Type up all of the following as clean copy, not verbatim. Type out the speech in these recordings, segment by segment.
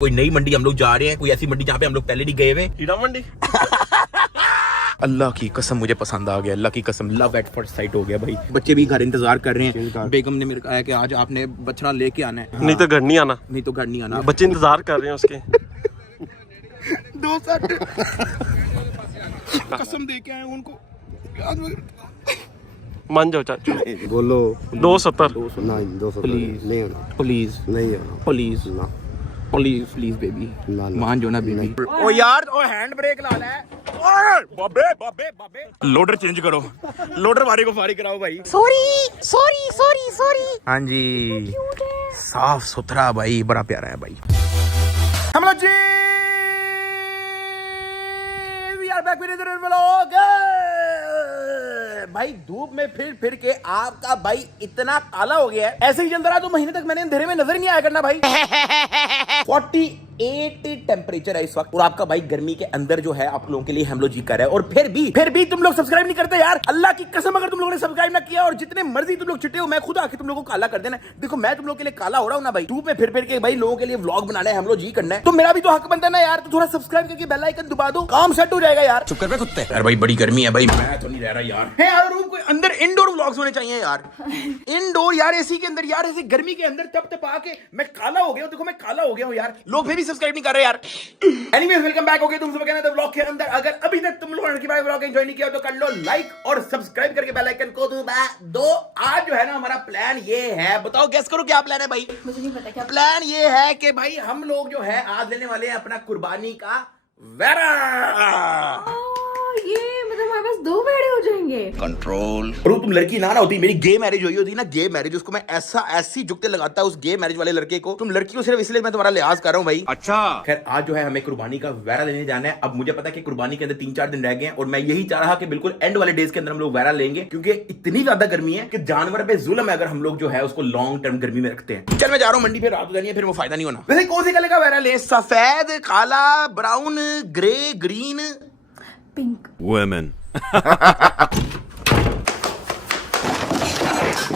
कोई नई मंडी हम लोग जा रहे हैं, कोई ऐसी मंडी जहाँ पे हम लोग पहले नहीं गए हुए। हीरा मंडी। अल्लाह की कसम मुझे पसंद आ गया, अल्लाह की कसम, लव एट फर्स्ट साइट हो गया भाई। बच्चे भी घर इंतजार कर रहे हैं। बेगम ने मेरे को कहा कि आज आपने बछड़ा लेके आना है। नहीं तो घर नहीं आना। नहीं तो घर नहीं आना। बच्चे इंतजार कर रहे हैं उसके। 260 कसम दे के आए उनको। मान जाओ चाचू। बोलो 270। नहीं 200 प्लीज नहीं होना, प्लीज नहीं होना, प्लीज ना प्लीज प्लीज बेबी ना, ना। मान जो ना बेबी। ओ यार ओ हैंड ब्रेक ला ले। बाबे बाबे बाबे लोडर चेंज करो, लोडर वाले को फारी कराओ भाई। Sorry sorry sorry sorry. हाँ जी साफ सुथरा भाई, बड़ा प्यारा है भाई। हम लोग जी we are back with another vlog. भाई धूप में फिर के आपका भाई इतना काला हो गया है। ऐसे ही चलता रहा तो महीने तक मैंने अंधेरे में नजर ही नहीं आया करना भाई। 48 टेम्परेचर है इस वक्त और आपका भाई गर्मी के अंदर जो है आप लोगों के लिए हम लोग जी कर रहे हैं। और फिर भी तुम लोग सब्सक्राइब नहीं करते यार। अल्लाह की कसम अगर तुम लोगों ने सब्सक्राइब ना किया और जितने मर्जी तुम लोग चिट्टे हो, मैं खुद आके तुम लोगों को काला कर देना। देखो मैं तुम लोग के लिए काला हो रहा हूँ ना भाई, धूप में फिर के भाई लोगों के लिए व्लॉग बनाना है, हम लोग जी करना है। तो मेरा भी तो हक बनता है ना यार। तो थोड़ा सब्सक्राइब करके बेल आइकन दबा दो, काम सेट हो जाएगा यार। चुप कर बे कुत्ते। यार भाई बड़ी गर्मी है भाई, मैं तो नहीं रह रहा यार। है यार रूम कोई अंदर इंडोर व्लॉग्स होने चाहिए यार। इंडोर यार एसी के अंदर यार, ऐसे गर्मी के अंदर तप आके मैं काला हो गया हूँ। देखो मैं काला हो गया हूँ यार, लोग फिर भी सब्सक्राइब नहीं कर रहे यार। Anyways welcome back. ओके तुम सब कहना व्लॉग के अंदर अगर अभी तक तुम लोगों ने व्लॉग एंजॉय नहीं किया तो कर लो लाइक और सब्सक्राइब करके बेल आइकन को दबा दो। आज जो है ना हमारा प्लान ये है, बताओ गेस करो क्या प्लान है भाई। मुझे नहीं पता क्या प्लान ये है कि भाई हम लोग जो है आज लेने वाले हैं अपना कुर्बानी का वेरा। ये मतलब हमारे पास 2 भेड़े हो जाएंगे। कंट्रोल। और तुम लड़की ना होती, मेरी गे मैरिज हुई होती ना, गे मैरिज, उसको मैं ऐसी जुगते लगाता उस गे मैरिज वाले लड़के को। तुम लड़की को सिर्फ इसलिए मैं तुम्हारा लिहाज कर रहा हूँ भाई। अच्छा खैर आज जो है हमें कुर्बानी का वेरा लेने जाना है। अब मुझे पता है कि कुर्बानी के अंदर 3-4 दिन रह गए हैं और मैं यही चाह रहा कि बिल्कुल एंड वाले डेज के अंदर हम लोग वेरा लेंगे, क्योंकि इतनी ज्यादा गर्मी है कि जानवर पे जुल्म है अगर हम लोग जो है उसको लॉन्ग टर्म गर्मी में रखते हैं। चल मैं जा रहा हूँ मंडी पे, रात हो जानी है फिर वो फायदा नहीं होना। वैसे कौन से कलर का वेरा ले? सफेद, काला, brown, grey, green, pink. Women.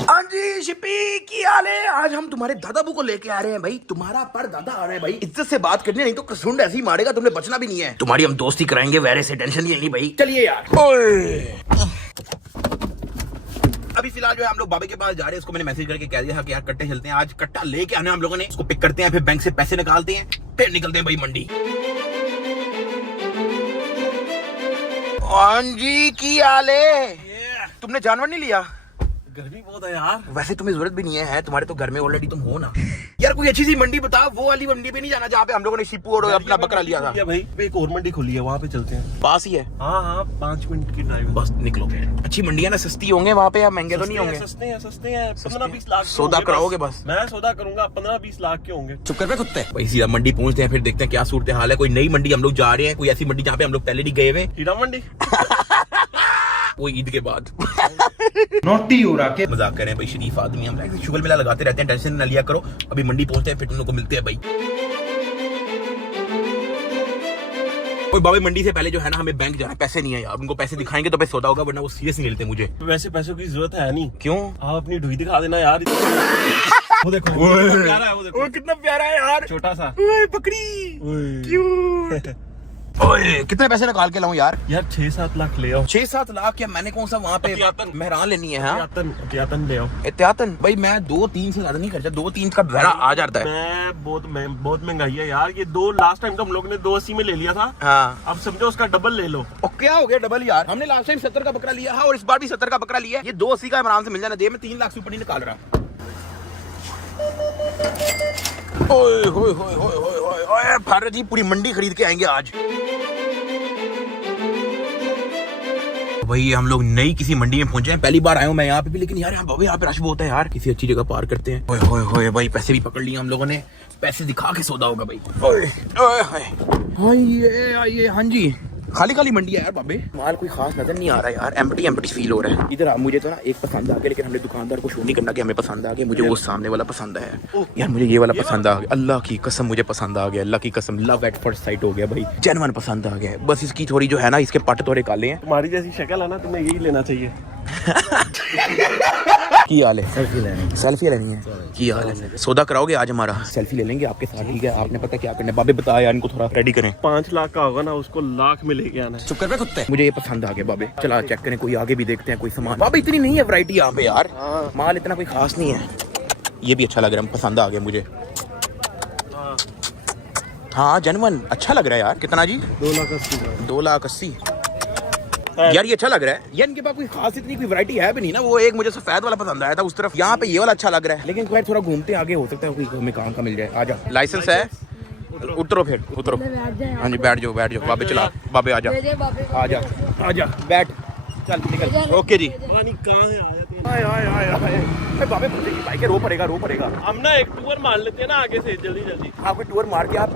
हाँ जी शिपी की हाल है। आज हम तुम्हारे दादाबू को लेके आ रहे हैं भाई। तुम्हारा पर दादा आ रहा है भाई, इज्जत से बात करनी, नहीं तो कसुंड ऐसे ही मारेगा, तुमने बचना भी नहीं है। तुम्हारी हम दोस्ती कराएंगे वैरे से, टेंशन नहीं लेनी भाई। चलिए यार। अभी फिलहाल जो है हम लोग बाबे के पास जा रहे हैं। उसको मैंने मैसेज करके कह दिया था कि यार कट्टे चलते हैं, आज कट्टा लेके आने हम लोगों ने। उसको पिक करते हैं, फिर बैंक से पैसे निकालते हैं, फिर निकलते हैं भाई मंडी। हाँ जी की हाल है। तुमने जानवर नहीं लिया? गर्मी बहुत है यार। वैसे तुम्हें जरूरत भी नहीं है, तुम्हारे तो घर में ऑलरेडी तुम हो ना यार। कोई अच्छी सी मंडी बता, वो वाली मंडी पे नहीं जाना जहाँ पे हम लोगों ने शिपू और अपना बकरा लिया था भाई। एक और मंडी खुली है, वहाँ पे चलते हैं। पास ही है। हाँ 5 मिनट की ड्राइव। बस निकलो। अच्छी मंडी है ना, सस्ती होंगे वहाँ पे या महंगे तो नहीं होंगे? सस्ते हैं 15-20 लाख। सौदा कराओगे बस? मैं सौदा करूंगा, 15-20 लाख के होंगे। चुप कर बे कुत्ते। भाई सीधा मंडी पहुंचते हैं, फिर देखते हैं क्या सूरत हाल है। कोई नई मंडी हम लोग जा रहे हैं, कोई ऐसी मंडी जहाँ पे हम लोग पहले नहीं गए हुए। हीरा मंडी। वो ईद के बाद। नोटी हो रहा के मजाक करें भाई, शरीफ आदमी हम, शुगर मेला लगाते रहते हैं, टेंशन ना लिया करो। अभी मंडी पहुंचते हैं फिर तुम लोग को मिलते हैं भाई। कोई बाबा मंडी से पहले जो है ना हमें बैंक जाना है, पैसे नहीं है यार। उनको पैसे दिखाएंगे तो पैसे सौदा होगा, वरना वो सीरियस नहीं लेते मुझे। वैसे पैसों की जरूरत है नहीं। क्यों? आप अपनी ढुई दिखा देना यार। वो देखो कितना प्यारा है, वो देखो। वो कितना प्यारा है यार, छोटा सा। ओए बकरी क्यूट। ओए कितने पैसे निकाल के लाऊं यार? यार 6-7 लाख ले आओ। 6-7 लाख? या मैंने कौन सा वहाँ पे मेहरान लेनी है? हाँ एहतियातन ले आओ। एहतियातन भाई, मैं 2-3 से ज्यादा नहीं खर्चा, 2-3 का बहरा आ जाता है। मैं बहुत महंगाई है यार। ये 2 लास्ट टाइम तो हम लोग ने 280 में ले लिया था। हाँ अब समझो उसका डबल ले लो। और क्या हो गया डबल यार? हमने लास्ट टाइम 70 का बकरा लिया है और इस बार भी 70 का बकरा लिया है। ये 280 का आराम से मिल जाना दे। मैं 3 लाख से ऊपर नहीं निकाल रहा। ओए होए होए होए होए होए ओए, भारत जी पूरी मंडी खरीद के आएंगे आज। वही हम लोग नई किसी मंडी में पहुंचे हैं, पहली बार आया हूं मैं यहाँ पे भी, लेकिन यार यहाँ पे रश बहुत है यार। किसी अच्छी जगह पार करते हैं। ओए होए होए भाई, पैसे भी पकड़ लिए हम लोगों ने, पैसे दिखा के सौदा होगा भाई। ओए ओए आइए। हाँ जी खाली खाली मंडी है यार बाबे, माल कोई खास नजर नहीं आ रहा यार, एम्प्टी फील हो रहा है इधर। मुझे तो ना एक पसंद आ गया, लेकिन हमने दुकानदार को शो नहीं करना कि हमें पसंद आ गया। मुझे वो सामने वाला पसंद आया यार, मुझे ये वाला पसंद आ गया। अल्लाह की कसम मुझे पसंद आ गया, अल्लाह की कसम, लव एट फर्स्ट साइट हो गया भाई, जेन्युइन पसंद आ गया। बस इसकी थोड़ी जो है ना, इसके पट थोड़े काले हैं। तुम्हारी जैसी शक्ल है ना, तुम्हें यही लेना चाहिए। की हाल है? सेल्फी लेनी है। की हाल है? सौदा कराओगे आज हमारा? सेल्फी ले लेंगे आपके साथ, ठीक है? आपने पता क्या करना है? बाबे बताया यार, इनको थोड़ा रेडी करें। 5 लाख का होगा ना, उसको लाख में लेके आना है। चुप कर बे कुत्ते। मुझे ये पसंद आ गया बाबे, चला चेक करें, कोई आगे भी देखते हैं कोई सामान। बाबे इतनी नहीं है वैरायटी यहाँ पे यार, माल इतना कोई खास नहीं है। ये भी अच्छा लग रहा है, पसंद आ गया मुझे। हाँ जेन्युइन अच्छा लग रहा है यार। कितना जी? 2,80,000। 2,80,000 यार, ये अच्छा लग रहा है। ये इनके पास कोई खास इतनी कोई वैरायटी है भी नहीं ना। वो एक मुझे सफेद वाला पसंद आया था उस तरफ, यहाँ पे ये वाला अच्छा लग रहा है। लेकिन खैर थोड़ा घूमते आगे, हो सकता है कोई हमें काम का मिल जाए। आ जाओ, लाइसेंस है? उतरो फिर उतरो। हाँ जी बैठ जाओ बैठ जाओ। बाबे चला, बाबे आ जा आ जा आ जा, बैठ चल निकल। ओके जी। पता नहीं कहाँ से आ जाते हैं। आए आए आए आए। बाबे मुझे की बाइक है, रो पड़ेगा रो पड़ेगा। हम ना एक टूर मार लेते हैं ना आगे से, जल्दी जल्दी। हाँ कोई टूर मार के आप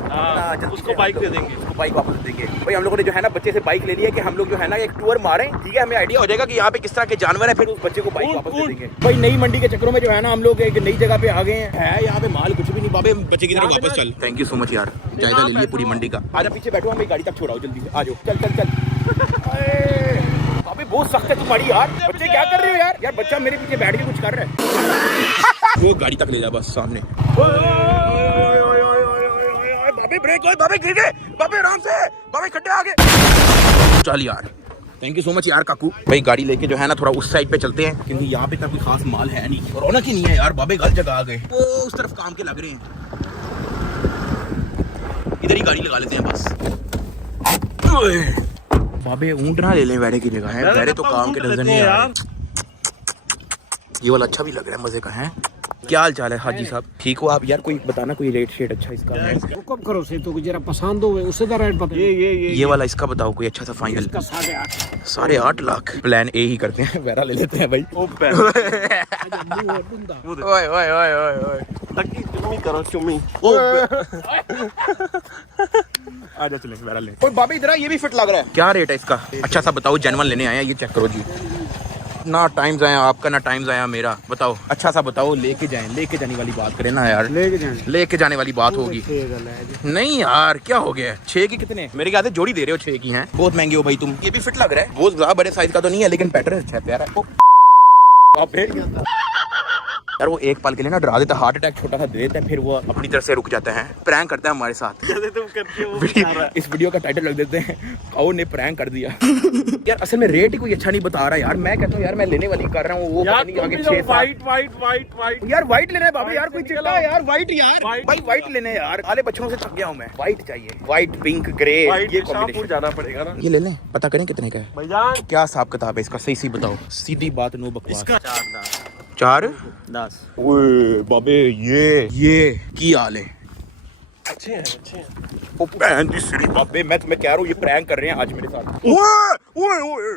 जल्दी उसको से बाइक हम दे लोग देंगे। उसको बाइक वापस दे देंगे। भाई हम लोगों ने जो है ना बच्चे से बाइक ले ली है कि हम लोग जो है ना एक टूर मारें, ठीक है? हमें आइडिया हो जाएगा कि यहाँ पे किस तरह के जानवर है, फिर उस बच्चे को बाइक वापस दे देंगे। भाई नई मंडी के चक्करों में जो है ना हम लोग एक नई जगह पे आ गए हैं। है यहाँ पे माल कुछ भी नहीं। बाबे बच्चे की तरफ वापस चल। थैंक यू सो मच यार, जायजा ले लिए पूरी मंडी का। आजा पीछे बैठो, हमें गाड़ी तक छोड़ाओ जल्दी से। आ जाओ चल चल चल। अबे बहुत सख्त है तुम्हारी यार। बच्चे क्या कर रहे हो यार? यार बच्चा मेरे पीछे बैठ के कुछ कर रहा है। वो गाड़ी तक ले जा बस सामने। बाबे ब्रेक ओए, बाबे गिर गए। बाबे आराम से, बाबे खड्डे आ गए। चल यार, थैंक यू सो मच यार काकू। भाई गाड़ी लेके जो है ना थोड़ा उस साइड पे चलते हैं, क्योंकि यहाँ पे इतना कोई खास माल है नहीं। रौनक ही नहीं है यार। बाबे गलत जगह आ गए, वो उस तरफ काम के लग रहे हैं। इधर ही गाड़ी लगा लेते हैं बस। बाबे ऊंट ना ले लें वेड़े की जगह है। वेड़े तो काम के नजर नहीं आ रहे। ये वाला अच्छा भी लग रहा है, मजे का है। क्या हाल चाल है हाजी साहब? ठीक हो आप? यार कोई बताना कोई रेट शेट अच्छा इसका है। कब करो से तो जरा पसंद हो उससे तो रेट बता। ये वाला इसका बताओ कोई अच्छा सा फाइनल। 8.5 लाख। प्लान ए ही करते हैं, वेरा ले लेते हैं भाई। ओए ओए ओए ओए ओए, लकी चुम्मी करो चुम्मी। आजा चले वेरा ले। ओए बाबे इधर ये भी फिट लग रहा है। क्या रेट है इसका? अच्छा सा बताओ, जेन्युइन लेने आया, ये चेक करो जी। ना टाइम्स आया आपका ना टाइम्स आया मेरा। बताओ अच्छा सा बताओ, लेके जाएं, लेके जाने वाली बात करें ना यार। लेके जाने वाली बात होगी। नहीं यार क्या हो गया? 6 की कितने? मेरे ख्याल से जोड़ी दे रहे हो 6 की हैं। बहुत महंगे हो भाई तुम। ये भी फिट लग रहा है, बहुत ज्यादा बड़े साइज का तो नहीं है, लेकिन पैटर्न अच्छा है, प्यारा है। यार वो एक पल के लिए ना डरा देता, हार्ट अटैक छोटा सा दे देता है, फिर वो अपनी तरफ से रुक जाता है। प्रैंक करता है हमारे साथ। तुम करके वो इस वीडियो का टाइटल रख देते हैं, काऊ ने प्रैंक कर दिया। यार असल में रेट ही कोई अच्छा नहीं बता रहा यार। मैं कहता हूँ यार मैं लेने वाली कर रहा हूँ, वो यार नहीं आगे 6 वाइट वाइट वाइट वाइट। यार व्हाइट लेना है बाबा यार, कोई चिट्टा है यार। व्हाइट यार भाई व्हाइट लेने हैं यार। आले बच्चों से थक गया हूँ मैं। व्हाइट चाहिए, व्हाइट पिंक ग्रे, ये कॉम्बिनेशन जाना पड़ेगा ना। ये ले लें, पता करें कितने का है भाईजान। क्या हिसाब किताब है इसका? सही सही बताओ, सीधी बात, नो बकवास। इसका 4-10। ओए बाबे ये की हाल है? अच्छे हैं अच्छे हैं। ओ बहन दी सिरी बाबे, मैं तुम्हें कह रहा हूँ ये प्रैंक कर रहे हैं आज मेरे साथ। ओए ओए ओए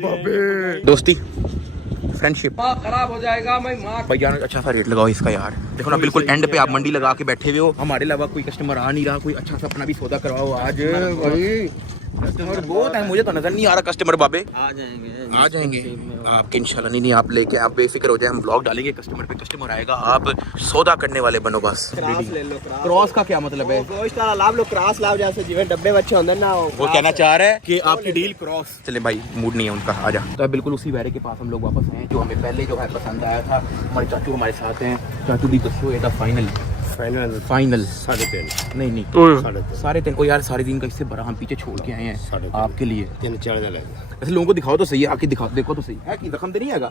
बाबे दोस्ती फ्रेंडशिप खराब हो जाएगा। मैं भाई यार अच्छा सा रेट लगाओ इसका यार। देखो ना बिल्कुल एंड पे आप मंडी लगा के बैठे हुए हो, हमारे अलावा कोई कस्टमर आ नहीं रहा। कोई अच्छा सा अपना भी सौदा करवाओ आज भाई। कस्टमर बहुत है, मुझे तो नजर नहीं आ रहा कस्टमर। बाबे आ जाएंगे आपके इंशाल्लाह। नहीं आप लेके आप बेफिक्र हो जाए, हम ब्लॉग डालेंगे, कस्टमर पे कस्टमर आएगा, आप सौदा करने वाले बनो बस। क्रॉस का क्या मतलब है? क्रॉस लाभ जैसे जीवन डब्बे बच्चे होंगे ना, वो कहना चाह रहा है कि आपकी डील क्रॉस। चले भाई मूड नहीं है उनका, आ जा। तो बिल्कुल उसी वेरे के पास हम लोग वापस आए जो हमें पहले जो है पसंद आया था। हमारे चाचू हमारे साथ हैं। चाचू दी दसो ये फाइनल 3.5 नहीं 3.5 को यार 3.5 का इससे बड़ा हम पीछे छोड़ के आए हैं आपके लिए। 3-4 ऐसे लोगों को दिखाओ तो सही है, आके दिखाओ, देखो तो सही है कि रकम तो नहीं आएगा।